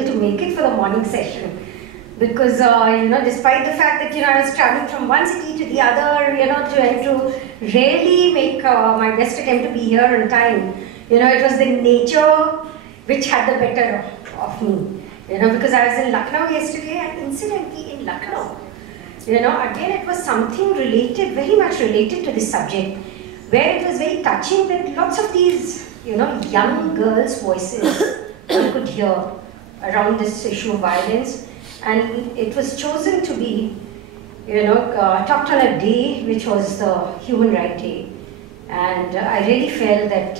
to make it for the morning session because despite the fact that I was traveling from one city to the other, trying to really make my best attempt to be here on time. It was the nature which had the better of me. Because I was in Lucknow yesterday, and incidentally in Lucknow, again it was something related, very much related to this subject, where it was very touching that lots of these, young girls' voices I could hear around this issue of violence, and it was chosen to be, talked on a day which was the Human Rights Day, and I really felt that,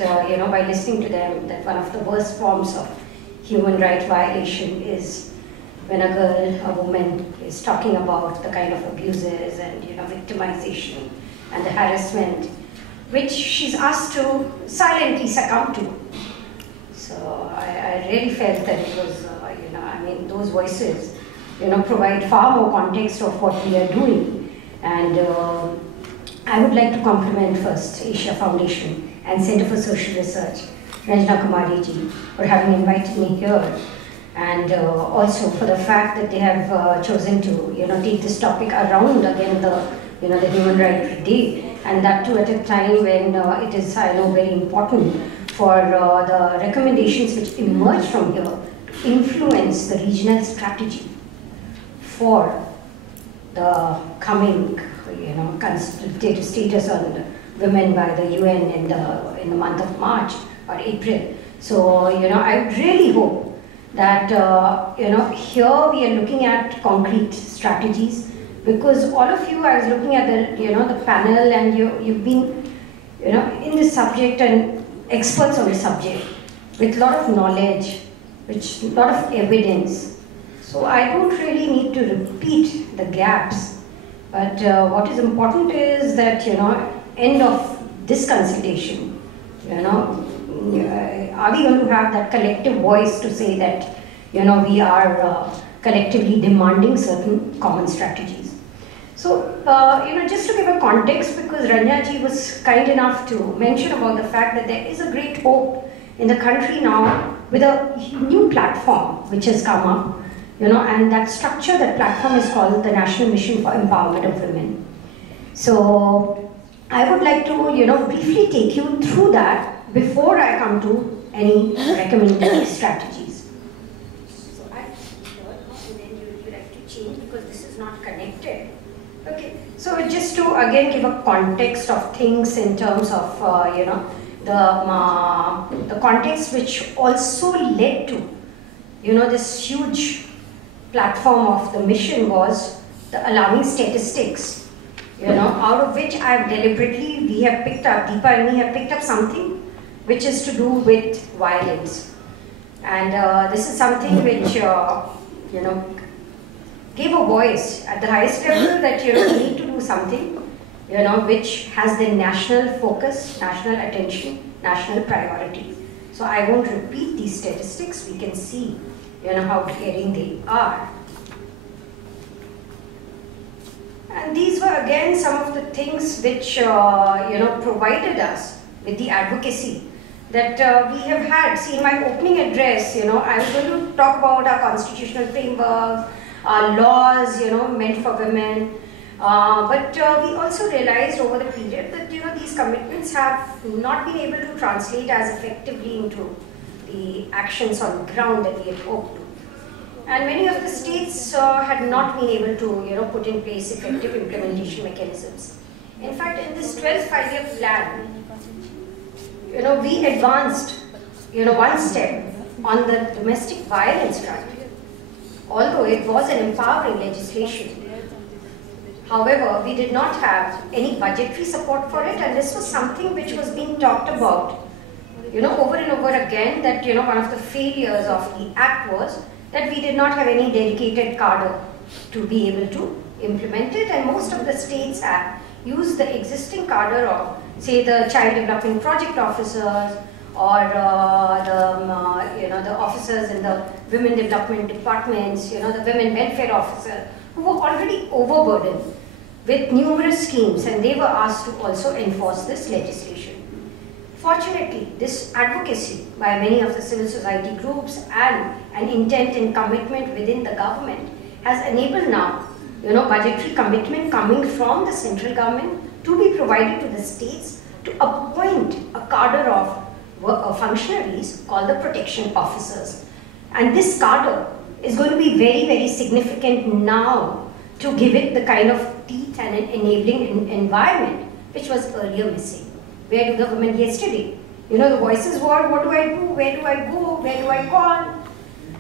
by listening to them, that one of the worst forms of human rights violation is when a girl, a woman, is talking about the kind of abuses and victimization and the harassment which she's asked to silently succumb to. So I really felt that it was, those voices, provide far more context of what we are doing. And I would like to compliment first Asia Foundation and Center for Social Research, Ranjana Kumari ji, for having invited me here, and also for the fact that they have chosen to, take this topic around again the Human Rights Day, and that too at a time when it is, I know, very important for the recommendations which emerge from here to influence the regional strategy for the coming, consultative status on women by the UN in the month of March or April. So, I really hope that, here we are looking at concrete strategies, because all of you, I was looking at the panel, and you've been, in this subject and experts on the subject with a lot of knowledge, with a lot of evidence. So I don't really need to repeat the gaps, but what is important is that, end of this consultation, are we going to have that collective voice to say that, we are collectively demanding certain common strategies. So, just to give a context, because Ranja ji was kind enough to mention about the fact that there is a great hope in the country now with a new platform which has come up, and that structure, that platform is called the National Mission for Empowerment of Women. So, I would like to, briefly take you through that before I come to any recommended strategies. So, I and then you like to change because this is not connected. Okay, so just to again give a context of things in terms of, the context which also led to, this huge platform of the mission was the alarming statistics, out of which I have deliberately, we have picked up, Deepa and me have picked up something which is to do with violence. And this is something which, gave a voice at the highest level that, we need to do something, which has the national focus, national attention, national priority. So I won't repeat these statistics. We can see, how glaring they are. And these were again some of the things which, provided us with the advocacy that we have had. See, in my opening address, I was going to talk about our constitutional framework, our laws, meant for women. But we also realized over the period that, these commitments have not been able to translate as effectively into the actions on the ground that we had hoped to. And many of the states had not been able to, put in place effective implementation mechanisms. In fact, in this 12th five-year plan, we advanced, one step on the domestic violence front, although it was an empowering legislation. However, we did not have any budgetary support for it, and this was something which was being talked about, over and over again, that, one of the failures of the Act was that we did not have any dedicated cadre to be able to implement it, and most of the states have used the existing cadre of, say, the Child Development Project officers, or the officers in the women development departments, the women welfare officers, who were already overburdened with numerous schemes, and they were asked to also enforce this legislation. Fortunately, this advocacy by many of the civil society groups and an intent and commitment within the government has enabled now, budgetary commitment coming from the central government to be provided to the states to appoint a cadre of functionaries called the protection officers. And this cadre is going to be very, very significant now to give it the kind of teeth and an enabling environment which was earlier missing. Where the government yesterday, the voices were, what do I do, where do I go, where do I call?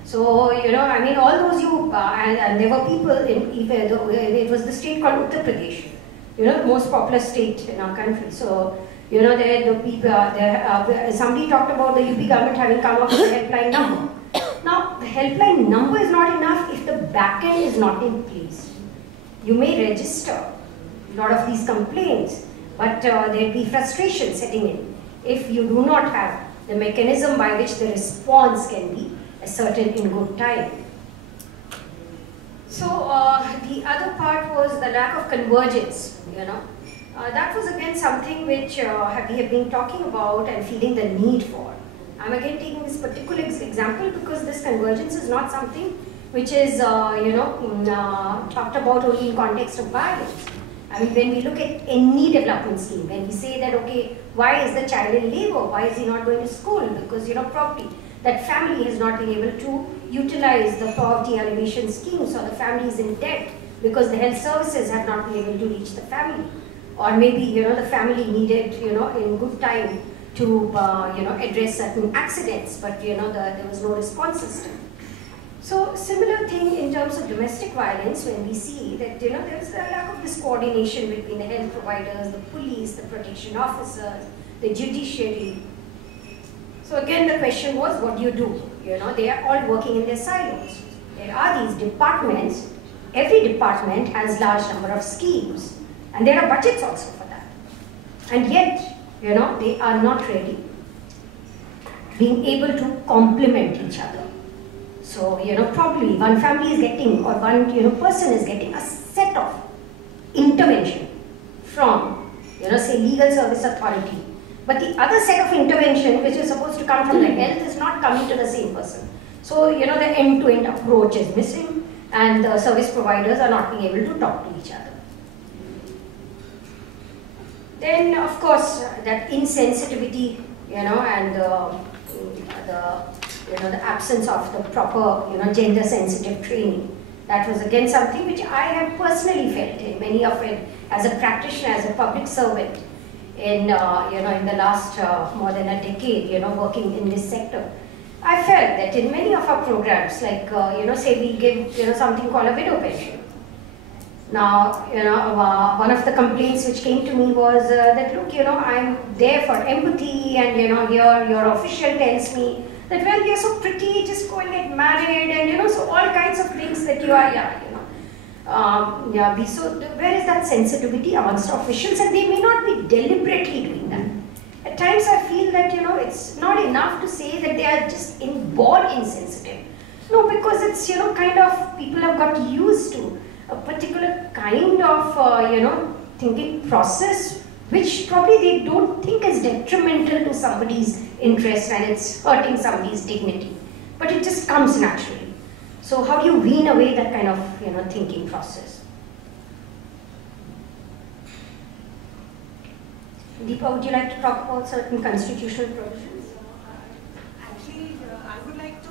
So, all those and there were people it was the state called Uttar Pradesh, the most populous state in our country. So, the people, somebody talked about the UP government having come up with a helpline number. Now, the helpline number is not enough if the back end is not in place. You may register a lot of these complaints, but there will be frustration setting in if you do not have the mechanism by which the response can be ascertained in good time. So the other part was the lack of convergence, that was again something which we have been talking about and feeling the need for. I'm again taking this particular example because this convergence is not something which is talked about only in context of violence. I mean, when we look at any development scheme, when we say that, okay, why is the child in labor? Why is he not going to school? Because, probably that family has not been able to utilize the poverty alleviation schemes, or the family is in debt because the health services have not been able to reach the family. Or maybe, the family needed, in good time to, address certain accidents, but, there was no response system. So similar thing in terms of domestic violence, when we see that there is a lack of this coordination between the health providers, the police, the protection officers, the judiciary. So again the question was, what do you do? They are all working in their silos. There are these departments. Every department has large number of schemes, and there are budgets also for that. And yet, they are not really being able to complement each other. So, probably one family is getting, or one, person is getting a set of intervention from, say legal service authority. But the other set of intervention, which is supposed to come from the health, is not coming to the same person. So, the end-to-end approach is missing, and the service providers are not being able to talk to each other. Then, of course, that insensitivity, and the absence of the proper, gender-sensitive training. That was again something which I have personally felt in many of it as a practitioner, as a public servant, in in the last more than a decade, working in this sector. I felt that in many of our programs, like say we give something called a widow pension. Now, one of the complaints which came to me was that, look, I'm there for empathy, and here your official tells me that, well, you're so pretty, just go and get married, and so all kinds of things that you are, so where is that sensitivity amongst officials? And they may not be deliberately doing that. At times I feel that, it's not enough to say that they are just born insensitive. No, because it's, kind of, people have got used to a particular kind of, thinking process, which probably they don't think is detrimental to somebody's interest and it's hurting somebody's dignity. But it just comes naturally. So how do you wean away that kind of, thinking process? Deepa, would you like to talk about certain constitutional provisions? Actually, I would like to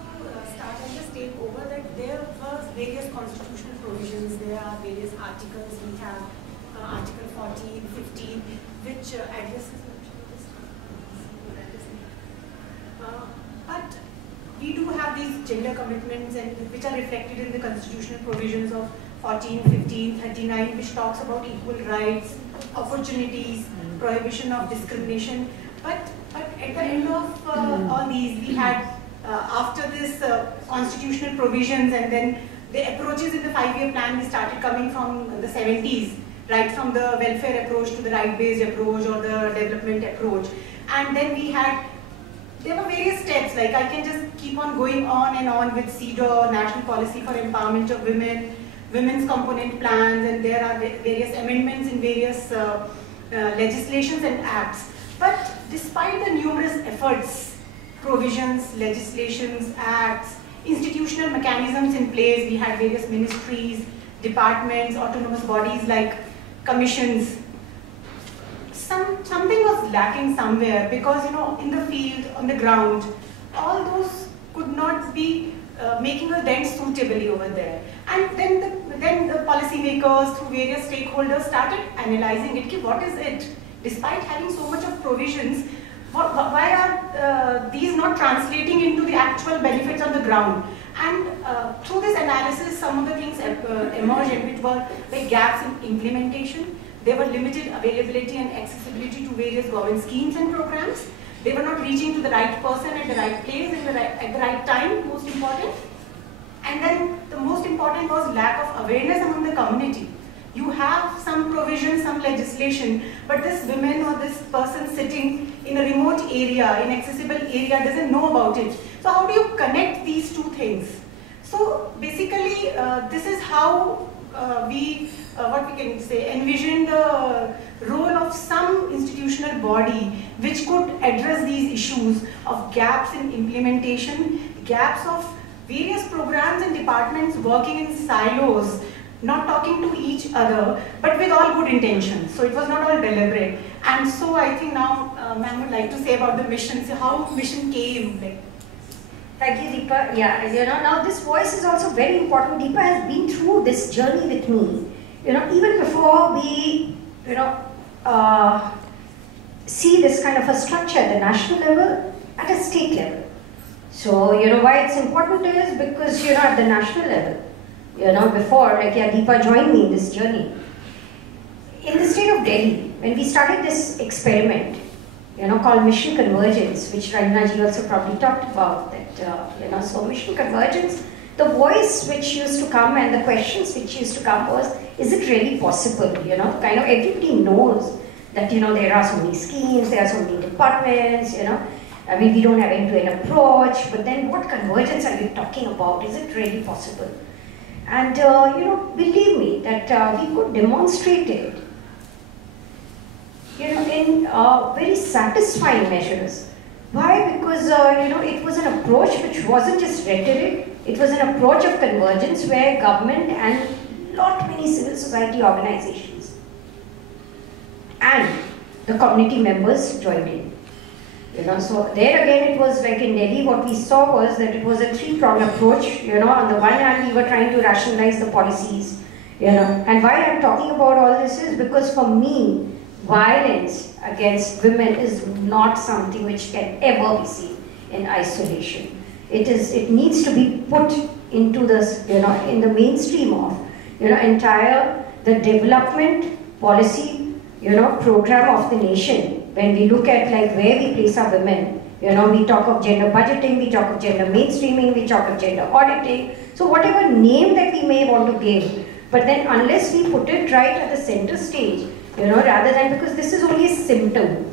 start and just take over that there were various constitutional provisions. There are various articles. We have Article 14, 15, which addresses but we do have these gender commitments, and which are reflected in the constitutional provisions of 14, 15, 39, which talks about equal rights, opportunities, prohibition of discrimination. But at the end of all these, we had after this constitutional provisions, and then the approaches in the 5-year plan, they started coming from the 70s, right from the welfare approach to the right-based approach or the development approach. And then we had, there were various steps, like I can just keep on going on and on with CEDAW, National Policy for Empowerment of Women, Women's Component Plans, and there are various amendments in various legislations and acts. But despite the numerous efforts, provisions, legislations, acts, institutional mechanisms in place, we had various ministries, departments, autonomous bodies like commissions. Something was lacking somewhere because, in the field, on the ground, all those could not be making a dent suitably over there. And then the policymakers, through various stakeholders, started analyzing it. What is it? Despite having so much of provisions, why are these not translating into the actual benefits on the ground? And through this analysis, some of the things emerged, which were like gaps in implementation. There were limited availability and accessibility to various government schemes and programs. They were not reaching to the right person at the right place at the right time, most important. And then the most important was lack of awareness among the community. You have some provision, some legislation, but this woman or this person sitting in a remote area, inaccessible area, doesn't know about it. So how do you connect these two things? So basically, this is how what we can say, envision the role of some institutional body which could address these issues of gaps in implementation, gaps of various programs and departments working in silos, not talking to each other, but with all good intentions. So it was not all deliberate. And so I think now ma'am would like to say about the mission, so how mission came. Thank you, Deepa. Yeah, now this voice is also very important. Deepa has been through this journey with me. Even before we, see this kind of a structure at the national level, at a state level. So, why it's important is because, at the national level, before, Deepa joined me in this journey. In the state of Delhi, when we started this experiment, called Mission Convergence, which Ranjana also probably talked about, that, so Mission Convergence, the voice which used to come and the questions which used to come was, is it really possible? Kind of everybody knows that, there are so many schemes, there are so many departments, I mean, we don't have end-to-end approach, but then what convergence are you talking about? Is it really possible? And, believe me that we could demonstrate it, in very satisfying measures. Why? Because, it was an approach which wasn't just rhetoric, it was an approach of convergence where government and many civil society organizations and the community members joined in. So there again it was like in Delhi, what we saw was that it was a three-pronged approach. On the one hand we were trying to rationalize the policies, and why I'm talking about all this is because for me, violence against women is not something which can ever be seen in isolation. It needs to be put into this, in the mainstream of, the development policy, program of the nation. When we look at like where we place our women, we talk of gender budgeting, we talk of gender mainstreaming, we talk of gender auditing. So whatever name that we may want to give, but then unless we put it right at the center stage, rather than, because this is only a symptom.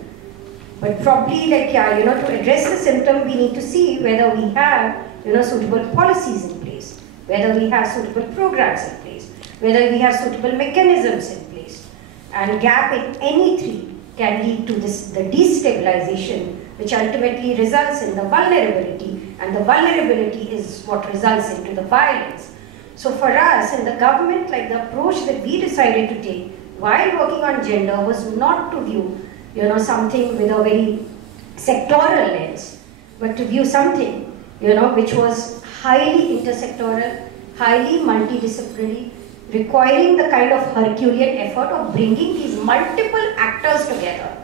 But probably like, to address the symptom, we need to see whether we have, suitable policies in place, whether we have suitable programs in place, whether we have suitable mechanisms in place. And gap in any three can lead to the destabilization, which ultimately results in the vulnerability, and the vulnerability is what results into the violence. So for us in the government, like the approach that we decided to take while working on gender was not to view, something with a very sectoral lens, but to view something, which was highly intersectoral, highly multidisciplinary, requiring the kind of Herculean effort of bringing these multiple actors together.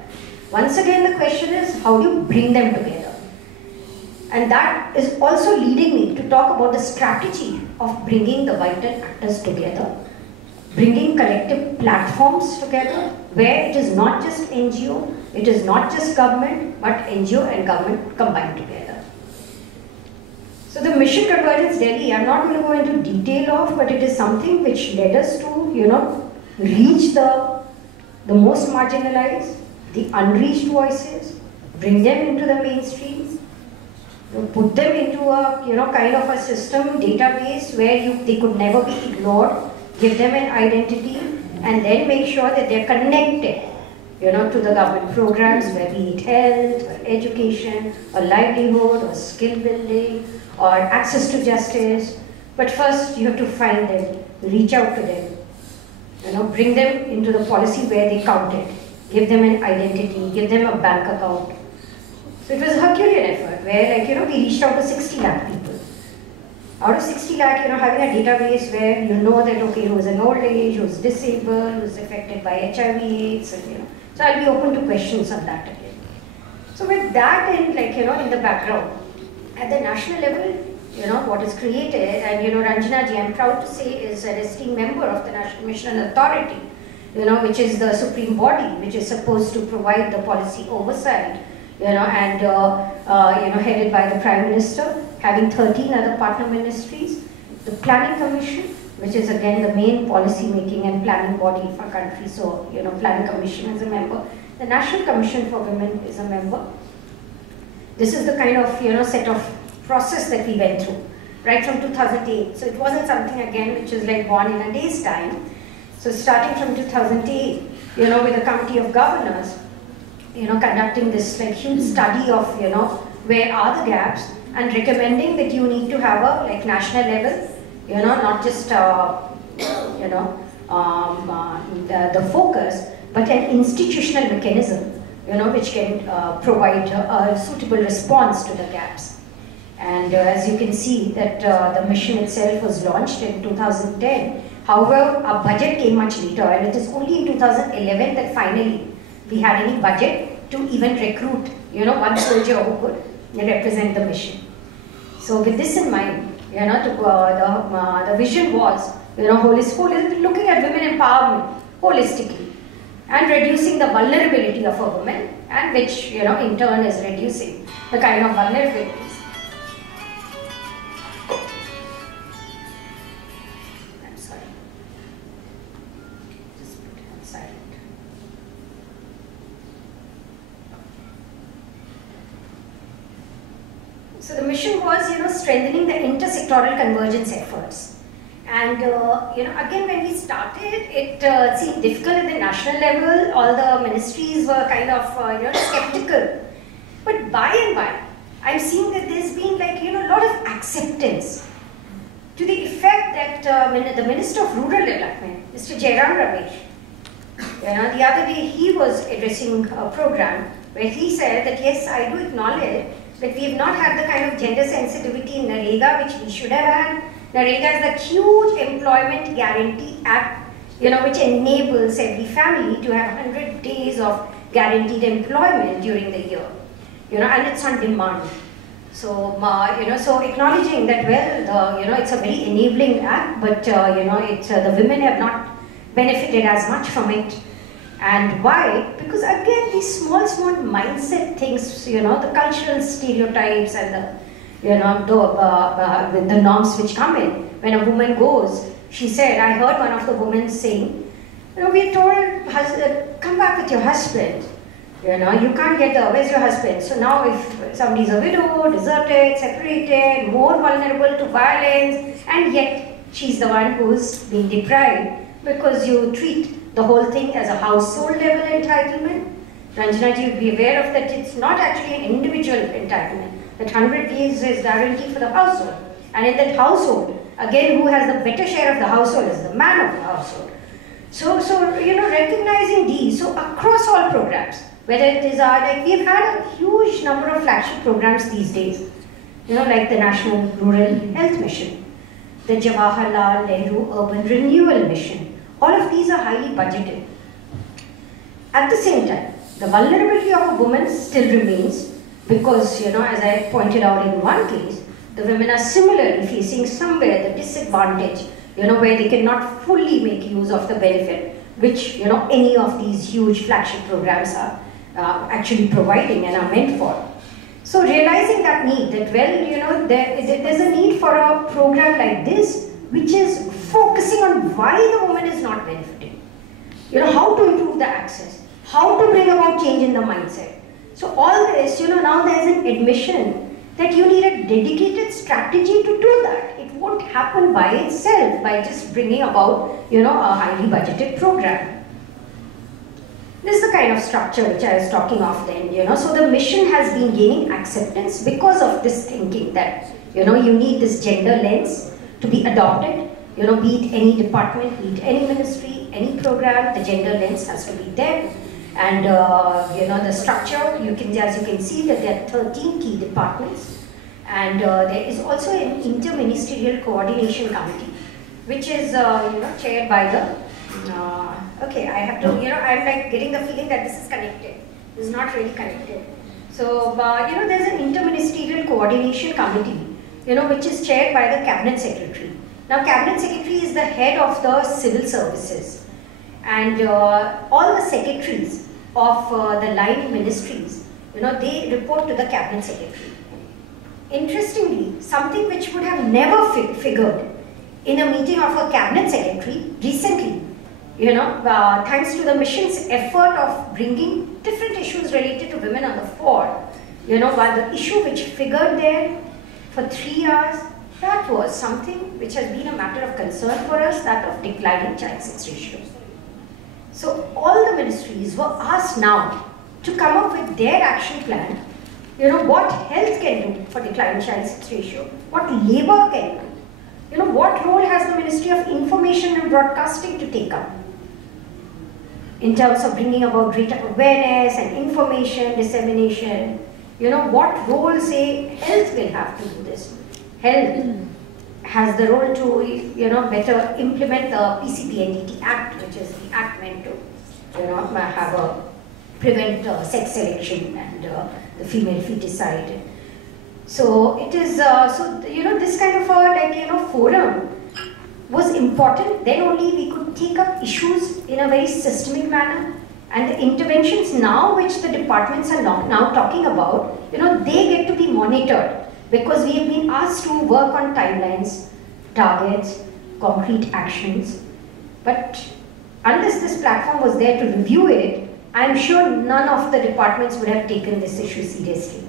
Once again, the question is, how do you bring them together? And that is also leading me to talk about the strategy of bringing the vital actors together, bringing collective platforms together, where it is not just NGO, it is not just government, but NGO and government combined together. So the Mission Convergence Delhi, I'm not going to go into detail of, but it is something which led us to, reach the most marginalized, the unreached voices, bring them into the mainstream, put them into a, kind of a system, database where they could never be ignored, give them an identity, and then make sure that they're connected to the government programs, where be it health, or education, or livelihood, or skill building, or access to justice. But first, you have to find them, reach out to them, bring them into the policy where they counted, give them an identity, give them a bank account. So it was a Herculean effort where, we reached out to 60 lakh people. Out of 60 lakh, having a database where you know that, okay, who's in old age, who's disabled, who's affected by HIV/AIDS, and, so I'll be open to questions on that again. So with that in the background, at the national level, what is created, and Ranjana ji, I'm proud to say, is an esteemed member of the National Mission Authority, which is the supreme body, which is supposed to provide the policy oversight, and headed by the Prime Minister, having 13 other partner ministries, the Planning Commission, which is again the main policy making and planning body for country. So, Planning Commission is a member. The National Commission for Women is a member. This is the kind of, set of process that we went through, right from 2008. So it wasn't something again which is like born in a day's time. So starting from 2008, with a committee of governors, conducting this huge study of, where are the gaps, and recommending that you need to have a national level, not just the focus, but an institutional mechanism, which can provide a suitable response to the gaps. And as you can see that the mission itself was launched in 2010. However, our budget came much later, and it is only in 2011 that finally we had any budget to even recruit, one soldier who could represent the mission. So with this in mind, the vision was, holistic, looking at women empowerment holistically and reducing the vulnerability of a woman, and which, in turn is reducing the kind of vulnerabilities. I'm sorry. Just put it on silent. So the mission was, strengthening the intersectoral convergence efforts. And, again, when we started, it seemed difficult at the national level. All the ministries were kind of, skeptical. But by and by, I'm seeing that there's been a lot of acceptance to the effect that the Minister of Rural Development, Mr. Jairam Ramesh, the other day he was addressing a program where he said that, yes, I do acknowledge that we have not had the kind of gender sensitivity in NREGA which we should have had. NREGA is the huge employment guarantee act, which enables every family to have 100 days of guaranteed employment during the year, and it's on demand. So, so acknowledging that, well, it's a very enabling act, but, the women have not benefited as much from it. And why? Because again, these small mindset things, the cultural stereotypes and the norms which come in. When a woman goes, she said, I heard one of the women saying, we are told, come back with your husband. You can't get where's your husband? So now if somebody's a widow, deserted, separated, more vulnerable to violence, and yet she's the one who's being deprived because you treat the whole thing as a household level entitlement. Ranjana ji would be aware of that it's not actually an individual entitlement. That 100 days is guaranteed for the household. And in that household, again, who has the better share of the household is the man of the household. So recognizing these, so across all programs, whether it is we've had a huge number of flagship programs these days, like the National Rural Health Mission, the Jawaharlal Nehru Urban Renewal Mission. All of these are highly budgeted. At the same time, the vulnerability of a woman still remains because, as I pointed out in one case, the women are similarly facing somewhere the disadvantage, where they cannot fully make use of the benefit, which, any of these huge flagship programs are actually providing and are meant for. So realizing that need, that, well, there's a need for a program like this, which is focusing on why the woman is not benefiting. How to improve the access, how to bring about change in the mindset. So all this, now there's an admission that you need a dedicated strategy to do that. It won't happen by itself by just bringing about, a highly budgeted program. This is the kind of structure which I was talking of then, So the mission has been gaining acceptance because of this thinking that, you need this gender lens to be adopted, be it any department, be it any ministry, any program, the gender lens has to be there. And, the structure, as you can see that there are 13 key departments. And there is also an interministerial coordination committee, which is, chaired by the okay, I have to, I'm like getting the feeling that this is connected. This is not really connected. So, there's an interministerial coordination committee, which is chaired by the cabinet secretary. Now, cabinet secretary is the head of the civil services. And all the secretaries of the line ministries, they report to the cabinet secretary. Interestingly, something which would have never figured in a meeting of a cabinet secretary recently, thanks to the mission's effort of bringing different issues related to women on the fore, while the issue which figured there for 3 hours, that was something which has been a matter of concern for us, that of declining child sex ratio. So all the ministries were asked now to come up with their action plan, what health can do for declining child sex ratio, what labor can do, what role has the Ministry of Information and Broadcasting to take up in terms of bringing about greater awareness and information dissemination, what role, say, health will have to do this. Health has the role to, better implement the PCPNDT Act, which is the act meant to, prevent sex selection and the female feticide. So it is, this kind of a, forum was important. Then only we could take up issues in a very systemic manner. And the interventions now which the departments are now talking about, they get to be monitored because we have been asked to work on timelines, targets, concrete actions. But unless this platform was there to review it, I'm sure none of the departments would have taken this issue seriously.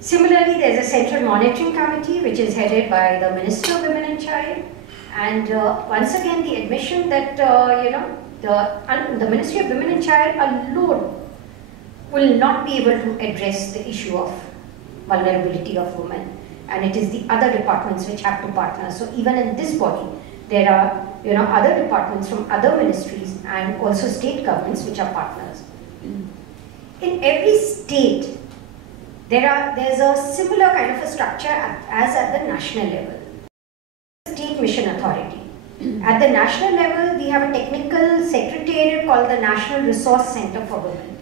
Similarly, there's a Central Monitoring Committee which is headed by the Minister of Women and Child. And once again, the admission that, the Ministry of Women and Child alone will not be able to address the issue of vulnerability of women. And it is the other departments which have to partner. So even in this body, there are, other departments from other ministries and also state governments which are partners. In every state, there's a similar kind of a structure as at the national level. State Mission Authority. At the national level, we have a technical secretariat called the National Resource Center for Women,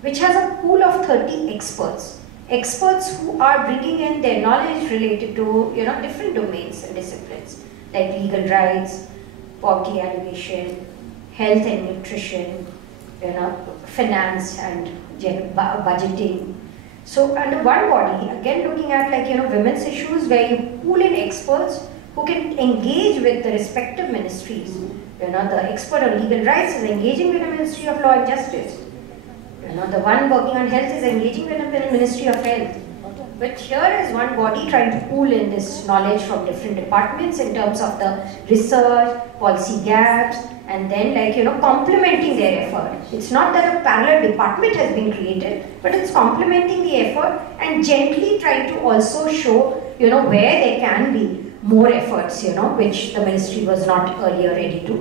which has a pool of 30 experts. Experts who are bringing in their knowledge related to, different domains and disciplines, like legal rights, poverty alleviation, health and nutrition, finance and budgeting. So under one body, again looking at women's issues where you pool in experts who can engage with the respective ministries. The expert on legal rights is engaging with the Ministry of Law and Justice. The one working on health is engaging with the Ministry of Health. But here is one body trying to pool in this knowledge from different departments in terms of the research, policy gaps, and then complementing their effort. It's not that a parallel department has been created, but it's complementing the effort and gently trying to also show, where there can be more efforts, which the ministry was not earlier ready to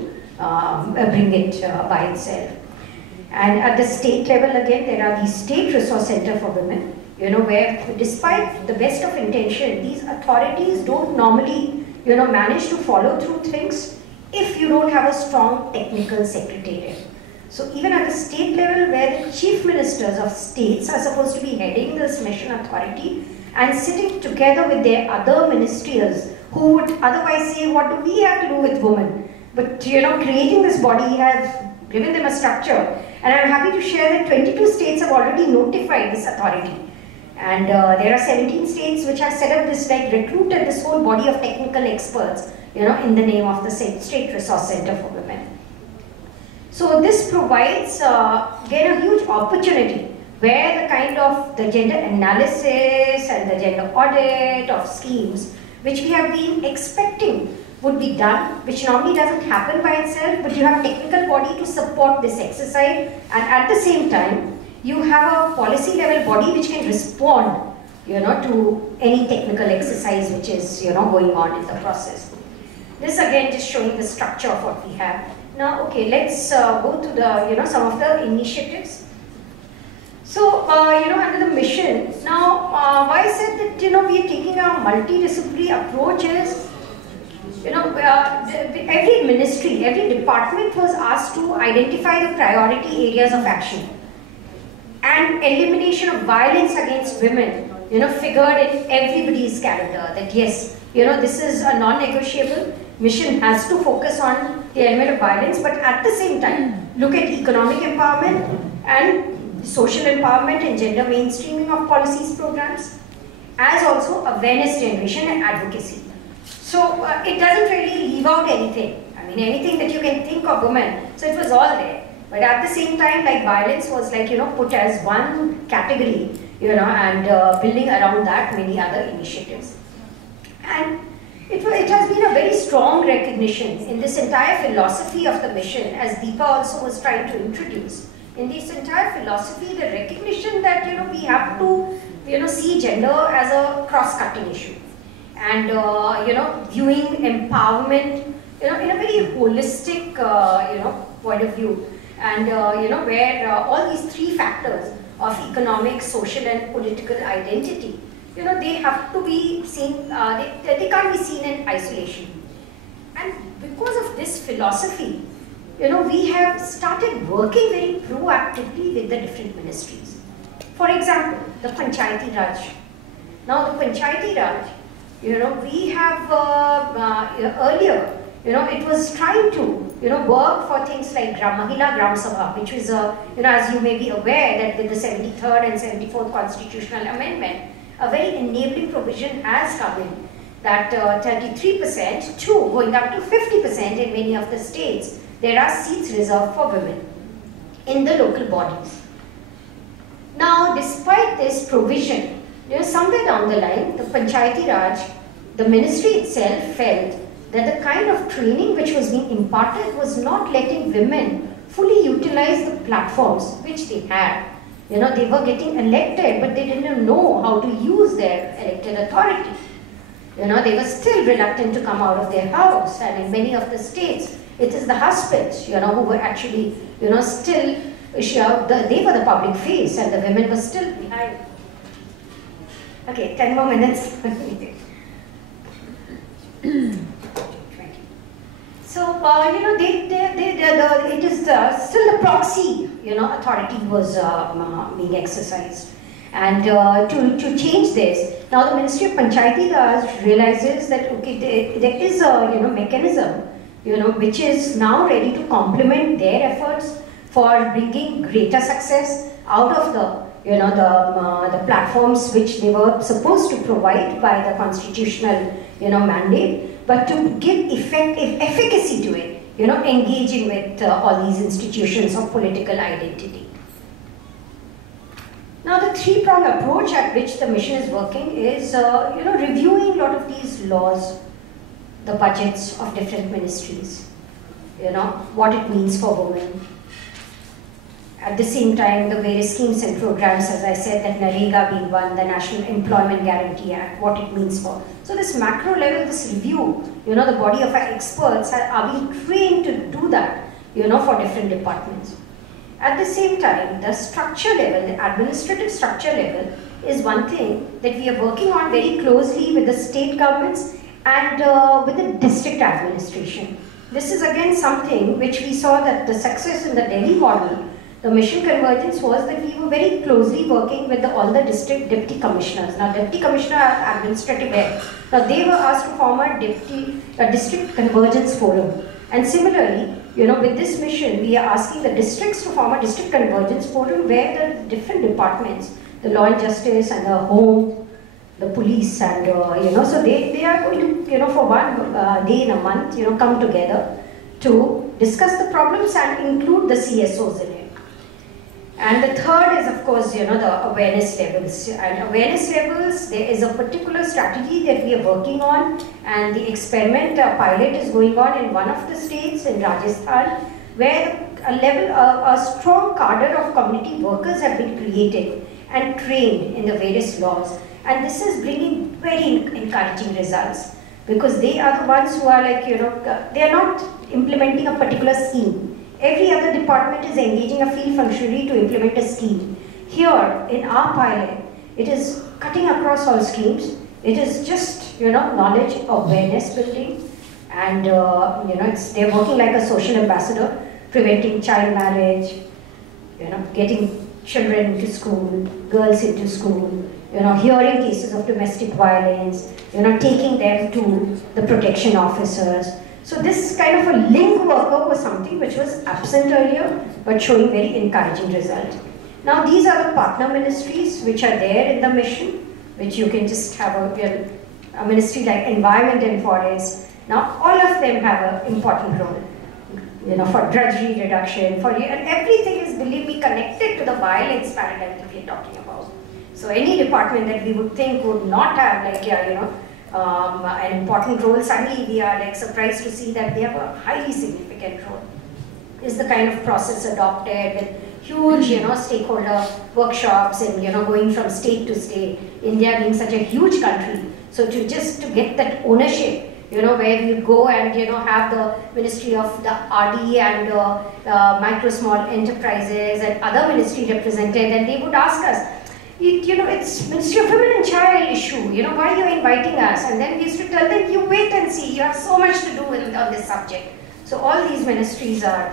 bring it by itself. And at the state level, again, there are these State Resource Center for Women, where despite the best of intention, these authorities don't normally, manage to follow through things if you don't have a strong technical secretariat. So even at the state level, where the chief ministers of states are supposed to be heading this mission authority and sitting together with their other ministerials who would otherwise say, what do we have to do with women? But creating this body has given them a structure. And I'm happy to share that 22 states have already notified this authority. And there are 17 states which have set up this, recruited this whole body of technical experts, in the name of the State Resource Center for Women. So this provides, again, a huge opportunity where the kind of the gender analysis and the gender audit of schemes, which we have been expecting would would be done, which normally doesn't happen by itself, but you have technical body to support this exercise, and at the same time, you have a policy level body which can respond, to any technical exercise which is, going on in the process. This again just showing the structure of what we have. Now, okay, let's go to the, some of the initiatives. So, under the mission, now, why I said that, we are taking a multidisciplinary approach is, every ministry, every department was asked to identify the priority areas of action. And elimination of violence against women, figured in everybody's calendar that yes, this is a non-negotiable. Mission has to focus on the element of violence, but at the same time, look at economic empowerment and social empowerment and gender mainstreaming of policies programs, as also awareness generation and advocacy. So it doesn't really leave out anything. I mean, anything that you can think of women, so it was all there. But at the same time, like violence was like, put as one category, and building around that many other initiatives. And it has been a very strong recognition in this entire philosophy of the mission, as Deepa also was trying to introduce. In this entire philosophy, the recognition that, we have to, see gender as a cross-cutting issue. And, viewing empowerment, in a very holistic, point of view. And, where all these three factors of economic, social and political identity, they have to be seen, they can't be seen in isolation. And because of this philosophy, we have started working very proactively with the different ministries. For example, the Panchayati Raj. Now the Panchayati Raj, we have earlier, it was trying to, work for things like Mahila Gram Sabha, which was, as you may be aware that with the 73rd and 74th constitutional amendment, a very enabling provision has come in that 33% to going up to 50% in many of the states, there are seats reserved for women in the local bodies. Now, despite this provision, somewhere down the line, the Panchayati Raj, the ministry itself felt that the kind of training which was being imparted was not letting women fully utilize the platforms which they had. They were getting elected, but they didn't know how to use their elected authority. They were still reluctant to come out of their house, and in many of the states, it is the husbands, who were actually, still, they were the public face, and the women were still behind. Okay, 10 more minutes. So, it is still the proxy, authority was being exercised. And to change this, now the Ministry of Panchayati Raj realizes that, okay, there is a, mechanism, which is now ready to complement their efforts for bringing greater success out of the, the platforms which they were supposed to provide by the constitutional, mandate, but to give efficacy to it, engaging with all these institutions of political identity. Now, the three-pronged approach at which the mission is working is, reviewing a lot of these laws, the budgets of different ministries, what it means for women. At the same time, the various schemes and programs, as I said, that NREGA being one, the National Employment Guarantee Act, what it means for. So this macro level, this review, the body of our experts are being trained to do that, for different departments. At the same time, the structure level, the administrative structure level is one thing that we are working on very closely with the state governments and with the district administration. This is again something which we saw that the success in the Delhi model, the mission convergence was that we were very closely working with all the district deputy commissioners. Now, deputy commissioner are administrative head. Now, they were asked to form a district convergence forum. And similarly, with this mission, we are asking the districts to form a district convergence forum where the different departments, the law and justice and the home, the police, and so they are going to, for one day in a month, come together to discuss the problems and include the CSOs in it. And the third is, of course, the awareness levels. And awareness levels, there is a particular strategy that we are working on, and the experiment pilot is going on in one of the states in Rajasthan, where a strong cadre of community workers have been created and trained in the various laws. And this is bringing very encouraging results, because they are the ones who are they are not implementing a particular scheme. Every other department is engaging a field functionary to implement a scheme. Here, in our pilot, it is cutting across all schemes. It is just, knowledge, awareness building, and, they're working like a social ambassador, preventing child marriage, getting children into school, girls into school, hearing cases of domestic violence, taking them to the protection officers. So this kind of a link worker was something which was absent earlier, but showing very encouraging result. Now these are the partner ministries which are there in the mission, which you can just have a ministry like Environment and Forest. Now all of them have an important role, for drudgery reduction, and everything is, believe me, connected to the violence paradigm that we are talking about. So any department that we would think would not have an important role, suddenly we are surprised to see that they have a highly significant role. Is the kind of process adopted with huge stakeholder workshops and going from state to state, India being such a huge country. So to get that ownership, where we go and have the Ministry of the RD and micro small enterprises and other ministry represented, and they would ask us, it's Ministry of Women and Child issue, why are you inviting us? And then we used to tell them, you wait and see, you have so much to do on this subject. So all these ministries are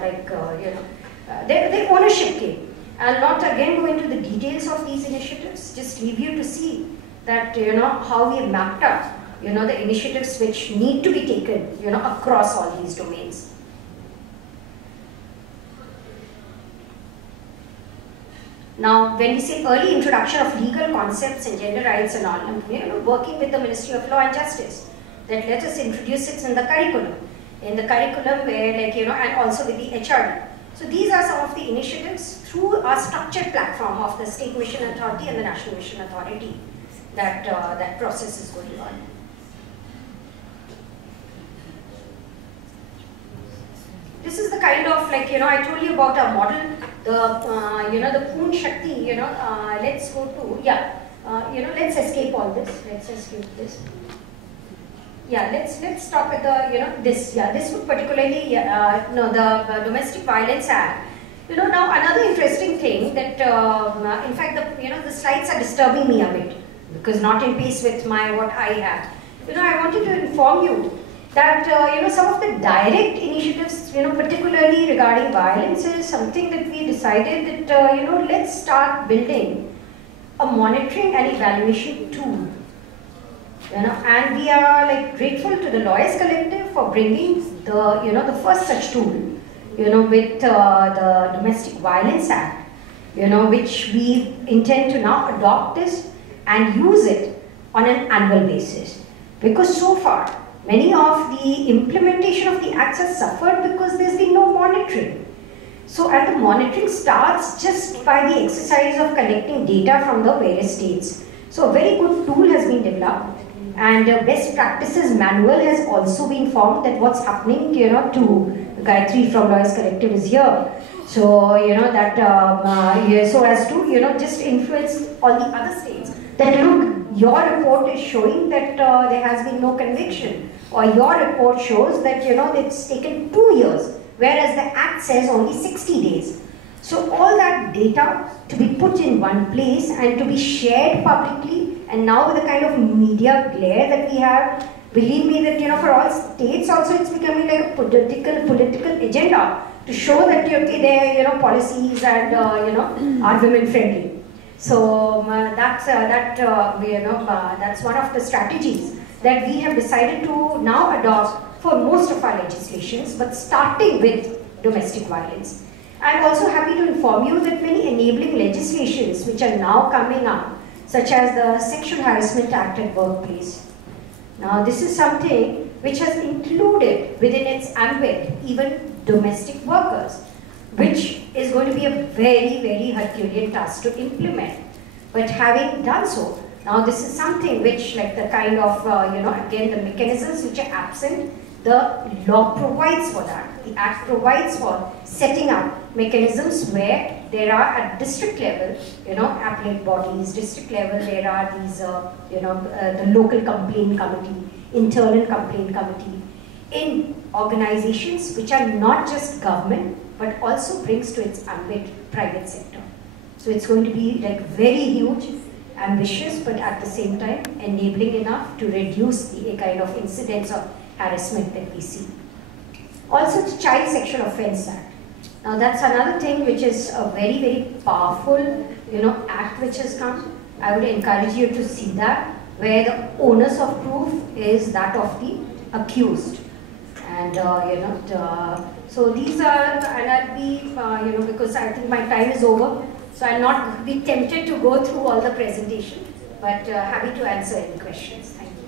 their ownership came. I'll not again go into the details of these initiatives, just leave you to see that, how we have mapped out, the initiatives which need to be taken, across all these domains. Now, when we say early introduction of legal concepts and gender rights and all, working with the Ministry of Law and Justice, that let us introduce it in the curriculum. In the curriculum where, and also with the HRD. So these are some of the initiatives through our structured platform of the State Mission Authority and the National Mission Authority that that process is going on. This is the kind of, I told you about our model, the Poon Shakti, let's go to, let's escape all this, let's escape this. Yeah, let's stop at the, this would particularly, the Domestic Violence Act. Now another interesting thing that, in fact, the slides are disturbing me a bit, because not in pace with what I have. I wanted to inform you that, some of the direct initiatives, particularly regarding violence, is something that we decided that, let's start building a monitoring and evaluation tool. And we are grateful to the Lawyers Collective for bringing the, the first such tool, with the Domestic Violence Act, which we intend to now adopt this and use it on an annual basis. Because so far, many of the implementation of the acts has suffered because there's been no monitoring. So, and the monitoring starts just by the exercise of collecting data from the various states. So, a very good tool has been developed, and a best practices manual has also been formed, that what's happening, to Gayatri from Lawyers Collective is here. So, that, so as to, just influence all the other states. That look, your report is showing that there has been no conviction, or your report shows that, it's taken 2 years, whereas the Act says only 60 days. So all that data to be put in one place and to be shared publicly, and now with the kind of media glare that we have, believe me that, for all states also it's becoming like a political agenda to show that, their, policies and, are women friendly. So that's one of the strategies that we have decided to now adopt for most of our legislations, but starting with domestic violence. I'm also happy to inform you that many enabling legislations which are now coming up, such as the Sexual Harassment Act at Workplace. Now this is something which has included within its ambit even domestic workers, which is going to be a very, very Herculean task to implement. But having done so, now this is something which, like the kind of, again the mechanisms which are absent, the law provides for that. The Act provides for setting up mechanisms where there are at district level, appellate bodies, district level there are these, the local complaint committee, internal complaint committee, in organizations which are not just government, but also brings to its ambit private sector. So it's going to be like very huge, ambitious, but at the same time enabling enough to reduce the kind of incidents of harassment that we see. Also the Child Sexual Offence Act. Now that's another thing which is a very, very powerful, act which has come. I would encourage you to see that, where the onus of proof is that of the accused. And so these are, and I'll be, because I think my time is over, so I'll not be tempted to go through all the presentation, but happy to answer any questions. Thank you.